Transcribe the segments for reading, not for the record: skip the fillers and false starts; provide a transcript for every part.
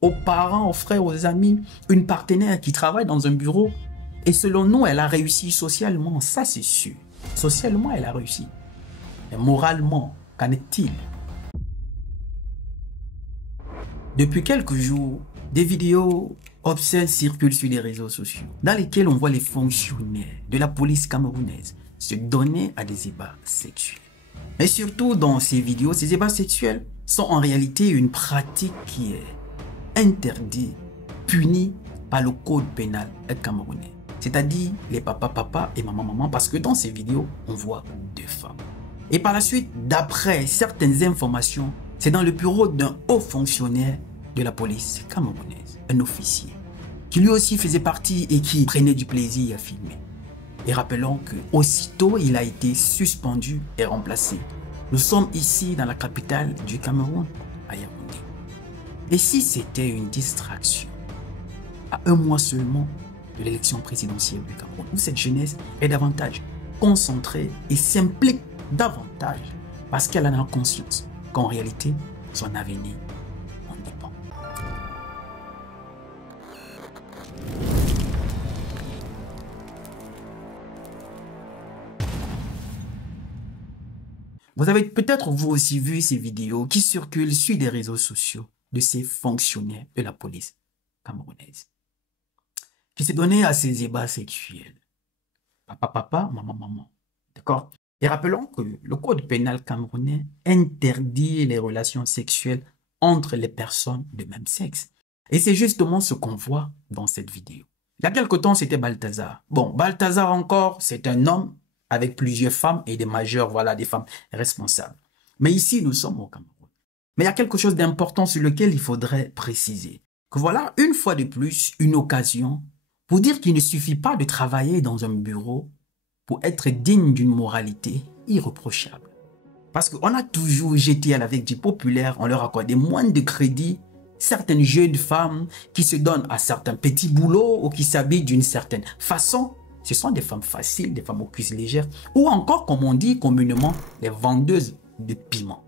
aux parents, aux frères, aux amis, une partenaire qui travaille dans un bureau. Et selon nous, elle a réussi socialement, ça c'est sûr. Socialement, elle a réussi. Mais moralement, qu'en est-il? Depuis quelques jours, des vidéos obscènes circulent sur les réseaux sociaux, dans lesquelles on voit les fonctionnaires de la police camerounaise se donner à des ébats sexuels. Mais surtout dans ces vidéos, ces ébats sexuels sont en réalité une pratique qui est interdite, punie par le code pénal camerounais. C'est-à-dire les papa et maman, parce que dans ces vidéos, on voit deux femmes. Et par la suite, d'après certaines informations, c'est dans le bureau d'un haut fonctionnaire de la police camerounaise, un officier, qui lui aussi faisait partie et qui prenait du plaisir à filmer. Et rappelons que aussitôt il a été suspendu et remplacé. Nous sommes ici dans la capitale du Cameroun, à Yaoundé. Et si c'était une distraction, à un mois seulement de l'élection présidentielle du Cameroun, où cette jeunesse est davantage concentrée et s'implique davantage parce qu'elle en a conscience qu'en réalité, son avenir en dépend. Vous avez peut-être vous aussi vu ces vidéos qui circulent sur des réseaux sociaux de ces fonctionnaires de la police camerounaise qui se donnaient à ces ébats sexuels. Papa, maman. D'accord? Et rappelons que le code pénal camerounais interdit les relations sexuelles entre les personnes de même sexe. Et c'est justement ce qu'on voit dans cette vidéo. Il y a quelque temps, c'était Balthazar. Bon, Balthazar encore, c'est un homme avec plusieurs femmes et des majeurs, voilà, des femmes responsables. Mais ici, nous sommes au Cameroun. Mais il y a quelque chose d'important sur lequel il faudrait préciser. Que voilà, une fois de plus, une occasion pour dire qu'il ne suffit pas de travailler dans un bureau pour être digne d'une moralité irréprochable. Parce qu'on a toujours jeté à la veille du populaire, on leur accordait moins de crédit certaines jeunes femmes qui se donnent à certains petits boulots ou qui s'habillent d'une certaine façon. Ce sont des femmes faciles, des femmes aux cuisses légères, ou encore, comme on dit communément, les vendeuses de piment.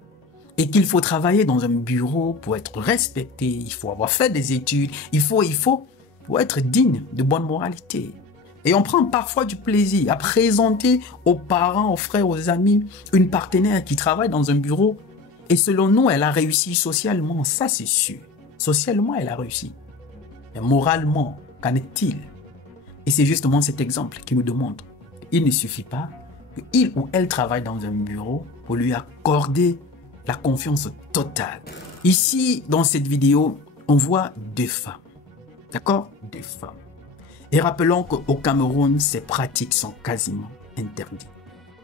Et qu'il faut travailler dans un bureau pour être respecté, il faut avoir fait des études, il faut pour être digne de bonne moralité. Et on prend parfois du plaisir à présenter aux parents, aux frères, aux amis, une partenaire qui travaille dans un bureau. Et selon nous, elle a réussi socialement, ça c'est sûr. Socialement, elle a réussi. Mais moralement, qu'en est-il? Et c'est justement cet exemple qui nous demande. Il ne suffit pas qu'il ou elle travaille dans un bureau pour lui accorder la confiance totale. Ici, dans cette vidéo, on voit deux femmes. D'accord? Deux femmes. Et rappelons qu'au Cameroun, ces pratiques sont quasiment interdites.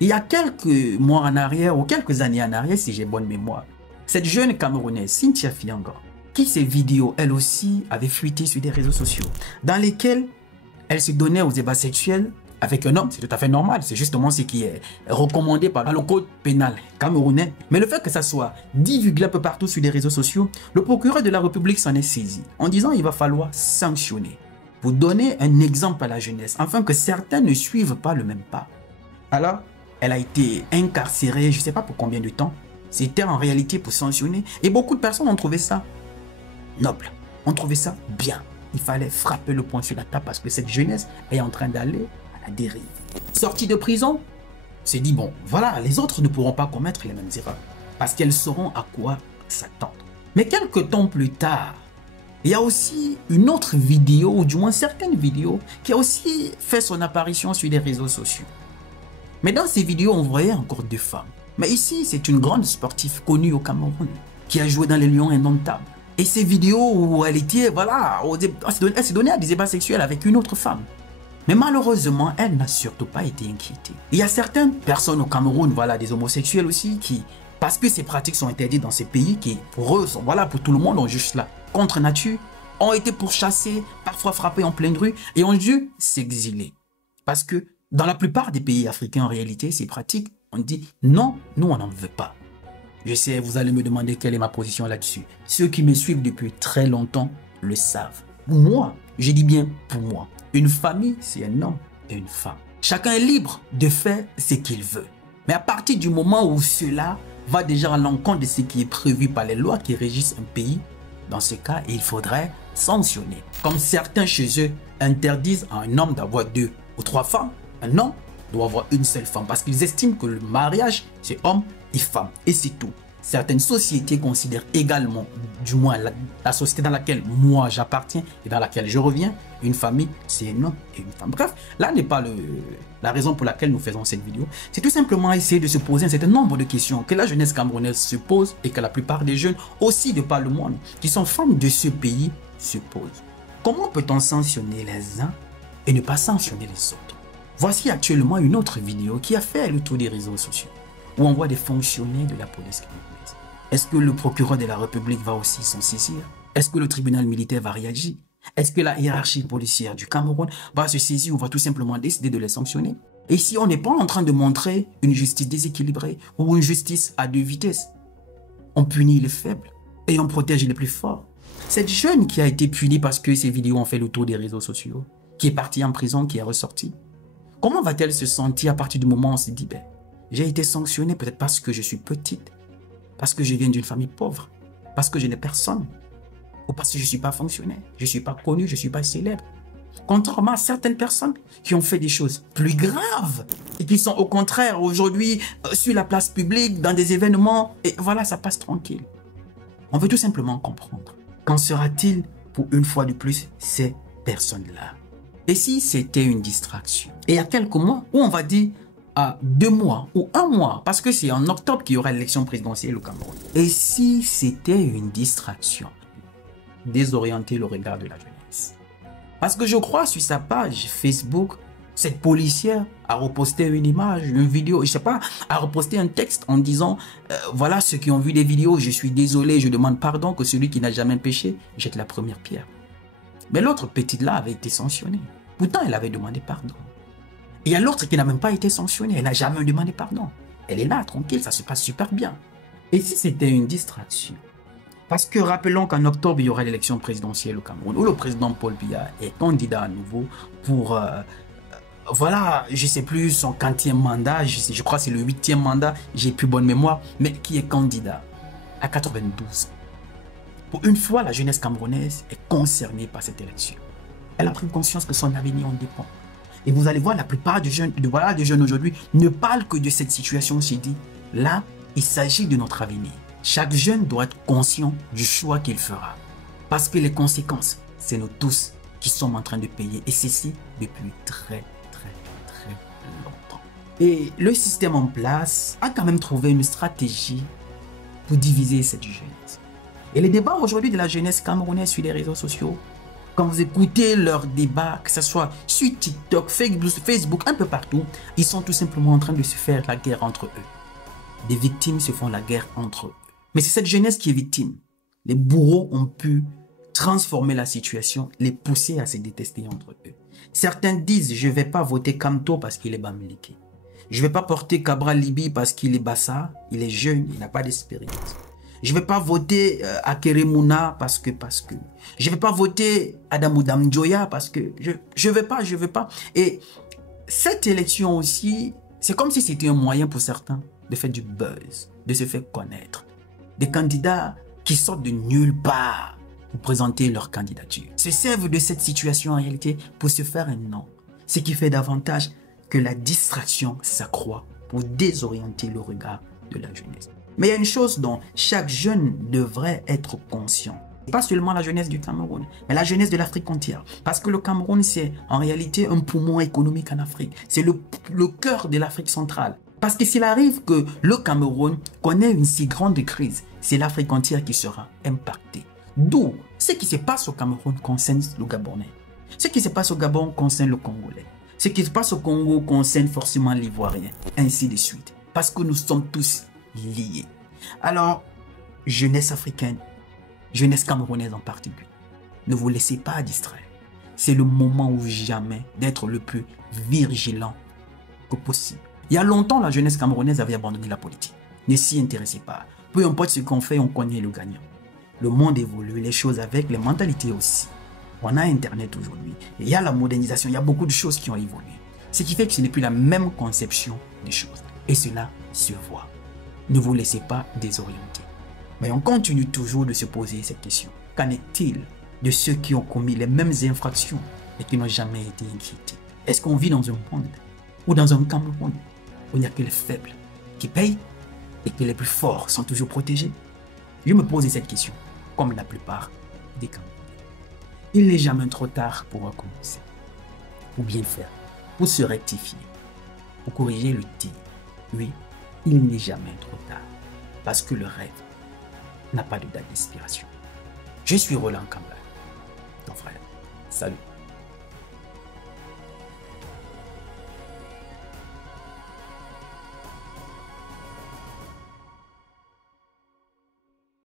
Il y a quelques mois en arrière, ou quelques années en arrière, si j'ai bonne mémoire, cette jeune Camerounaise, Cynthia Fianga, qui ces vidéos, elle aussi, avait fuité sur des réseaux sociaux, dans lesquels elle se donnait aux ébats sexuels avec un homme, c'est tout à fait normal, c'est justement ce qui est recommandé par le code pénal camerounais. Mais le fait que ça soit divulgué un peu partout sur les réseaux sociaux, le procureur de la République s'en est saisi, en disant qu'il va falloir sanctionner, pour donner un exemple à la jeunesse, afin que certains ne suivent pas le même pas. Alors, elle a été incarcérée, je ne sais pas pour combien de temps, c'était en réalité pour sanctionner, et beaucoup de personnes ont trouvé ça noble, ont trouvé ça bien. Il fallait frapper le poing sur la table parce que cette jeunesse est en train d'aller à la dérive. Sortie de prison, s'est dit bon, voilà, les autres ne pourront pas commettre les mêmes erreurs parce qu'elles sauront à quoi s'attendre. Mais quelques temps plus tard, il y a aussi une autre vidéo, ou du moins certaines vidéos, qui a aussi fait son apparition sur les réseaux sociaux. Mais dans ces vidéos, on voyait encore deux femmes. Mais ici, c'est une grande sportive connue au Cameroun qui a joué dans les Lions indomptables. Et ces vidéos où elle était, voilà, elle s'est donnée à des ébats sexuels avec une autre femme. Mais malheureusement, elle n'a surtout pas été inquiétée. Il y a certaines personnes au Cameroun, voilà, des homosexuels aussi, qui, parce que ces pratiques sont interdites dans ces pays, qui pour eux, voilà, pour tout le monde, ont juste là, contre nature, ont été pourchassés, parfois frappés en pleine rue, et ont dû s'exiler. Parce que dans la plupart des pays africains, en réalité, ces pratiques, on dit non, nous on n'en veut pas. Je sais, vous allez me demander quelle est ma position là-dessus. Ceux qui me suivent depuis très longtemps le savent. Pour moi, je dis bien pour moi, une famille, c'est un homme et une femme. Chacun est libre de faire ce qu'il veut. Mais à partir du moment où cela va déjà à l'encontre de ce qui est prévu par les lois qui régissent un pays, Dans ce cas, il faudrait sanctionner. Comme certains chez eux interdisent à un homme d'avoir 2 ou 3 femmes, un homme doit avoir une seule femme parce qu'ils estiment que le mariage, c'est homme et femme. Et c'est tout. Certaines sociétés considèrent également, du moins la société dans laquelle moi j'appartiens et dans laquelle je reviens, une famille, c'est un homme et une femme. Bref, là n'est pas la raison pour laquelle nous faisons cette vidéo. C'est tout simplement essayer de se poser un certain nombre de questions que la jeunesse camerounaise se pose et que la plupart des jeunes, aussi de par le monde, qui sont fans de ce pays, se posent. Comment peut-on sanctionner les uns et ne pas sanctionner les autres? Voici actuellement une autre vidéo qui a fait le tour des réseaux sociaux, où on voit des fonctionnaires de la police camerounaise. Est-ce que le procureur de la République va aussi s'en saisir? Est-ce que le tribunal militaire va réagir? Est-ce que la hiérarchie policière du Cameroun va se saisir ou va tout simplement décider de les sanctionner? Et si on n'est pas en train de montrer une justice déséquilibrée ou une justice à 2 vitesses, on punit les faibles et on protège les plus forts. Cette jeune qui a été punie parce que ses vidéos ont fait le tour des réseaux sociaux, qui est partie en prison, qui est ressortie, comment va-t-elle se sentir à partir du moment où on se dit, ben, j'ai été sanctionnée peut-être parce que je suis petite, parce que je viens d'une famille pauvre, parce que je n'ai personne, ou parce que je ne suis pas fonctionnaire, je ne suis pas connu, je ne suis pas célèbre. Contrairement à certaines personnes qui ont fait des choses plus graves et qui sont au contraire aujourd'hui sur la place publique, dans des événements, et voilà, ça passe tranquille. On veut tout simplement comprendre. Qu'en sera-t-il pour une fois de plus ces personnes-là? Et si c'était une distraction? Et à quelques mois, où on va dire à 2 mois ou 1 mois, parce que c'est en octobre qu'il y aura l'élection présidentielle au Cameroun. Et si c'était une distraction? Désorienter le regard de la jeunesse. Parce que je crois sur sa page Facebook, cette policière a reposté une image, une vidéo, je sais pas, a reposté un texte en disant voilà ceux qui ont vu des vidéos, je suis désolé, je demande pardon, que celui qui n'a jamais péché jette la première pierre. Mais l'autre petite là avait été sanctionnée. Pourtant, elle avait demandé pardon. Et il y a l'autre qui n'a même pas été sanctionnée, elle n'a jamais demandé pardon. Elle est là, tranquille, ça se passe super bien. Et si c'était une distraction? Parce que rappelons qu'en octobre, il y aura l'élection présidentielle au Cameroun, où le président Paul Biya est candidat à nouveau pour, voilà, je ne sais plus son 40e mandat, je crois que c'est le 8e mandat, j'ai plus bonne mémoire, mais qui est candidat à 92. Pour une fois, la jeunesse camerounaise est concernée par cette élection. Elle a pris conscience que son avenir en dépend. Et vous allez voir, la plupart des jeunes, des jeunes aujourd'hui ne parlent que de cette situation. J'ai dit, là, il s'agit de notre avenir. Chaque jeune doit être conscient du choix qu'il fera. Parce que les conséquences, c'est nous tous qui sommes en train de payer. Et ceci depuis très longtemps. Et le système en place a quand même trouvé une stratégie pour diviser cette jeunesse. Et les débats aujourd'hui de la jeunesse camerounaise sur les réseaux sociaux, quand vous écoutez leurs débats, que ce soit sur TikTok, Facebook, un peu partout, ils sont tout simplement en train de se faire la guerre entre eux. Des victimes se font la guerre entre eux. Mais c'est cette jeunesse qui est victime. Les bourreaux ont pu transformer la situation, les pousser à se détester entre eux. Certains disent, je ne vais pas voter Kamto parce qu'il est Bamileke. Je ne vais pas porter Cabral Libi parce qu'il est Bassa, il est jeune, il n'a pas d'expérience. Je ne vais pas voter Akeremouna parce que. Je ne vais pas voter Adamoudam Djoya parce que je ne veux pas. Et cette élection aussi, c'est comme si c'était un moyen pour certains de faire du buzz, de se faire connaître. Des candidats qui sortent de nulle part pour présenter leur candidature. Se servent de cette situation en réalité pour se faire un nom. Ce qui fait davantage que la distraction s'accroît pour désorienter le regard de la jeunesse. Mais il y a une chose dont chaque jeune devrait être conscient. Pas seulement la jeunesse du Cameroun, mais la jeunesse de l'Afrique entière. Parce que le Cameroun, c'est en réalité un poumon économique en Afrique. C'est le cœur de l'Afrique centrale. Parce que s'il arrive que le Cameroun connaît une si grande crise, c'est l'Afrique entière qui sera impactée. D'où ce qui se passe au Cameroun concerne le Gabonais. Ce qui se passe au Gabon concerne le Congolais. Ce qui se passe au Congo concerne forcément l'Ivoirien, ainsi de suite. Parce que nous sommes tous liés. Alors, jeunesse africaine, jeunesse camerounaise en particulier, ne vous laissez pas distraire. C'est le moment ou jamais d'être le plus vigilant que possible. Il y a longtemps, la jeunesse camerounaise avait abandonné la politique. Ne s'y intéressez pas. Peu importe ce qu'on fait, on connaît le gagnant. Le monde évolue, les choses avec, les mentalités aussi. On a Internet aujourd'hui. Il y a la modernisation, il y a beaucoup de choses qui ont évolué. Ce qui fait que ce n'est plus la même conception des choses. Et cela se voit. Ne vous laissez pas désorienter. Mais on continue toujours de se poser cette question. Qu'en est-il de ceux qui ont commis les mêmes infractions et qui n'ont jamais été inquiétés? Est-ce qu'on vit dans un monde ou dans un Cameroun où il n'y a que les faibles qui payent et que les plus forts sont toujours protégés? Je me pose cette question, comme la plupart des Camerounais. Il n'est jamais trop tard pour recommencer, pour bien faire, pour se rectifier, pour corriger le tir. Oui, il n'est jamais trop tard, parce que le rêve n'a pas de date d'expiration. Je suis Roland Kamba, ton frère. Salut.